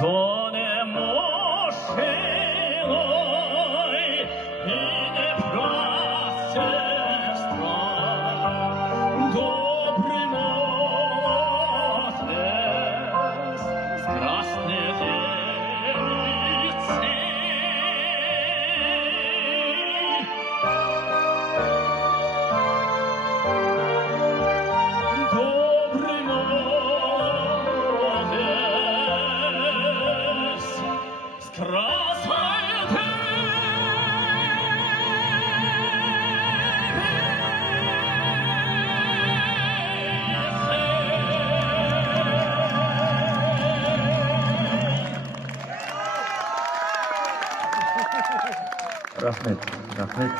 то не може і не праця сестра, добрий молодець, страшне дівці. Добрий молодець, страшне дівці. Rahmet, rahmet.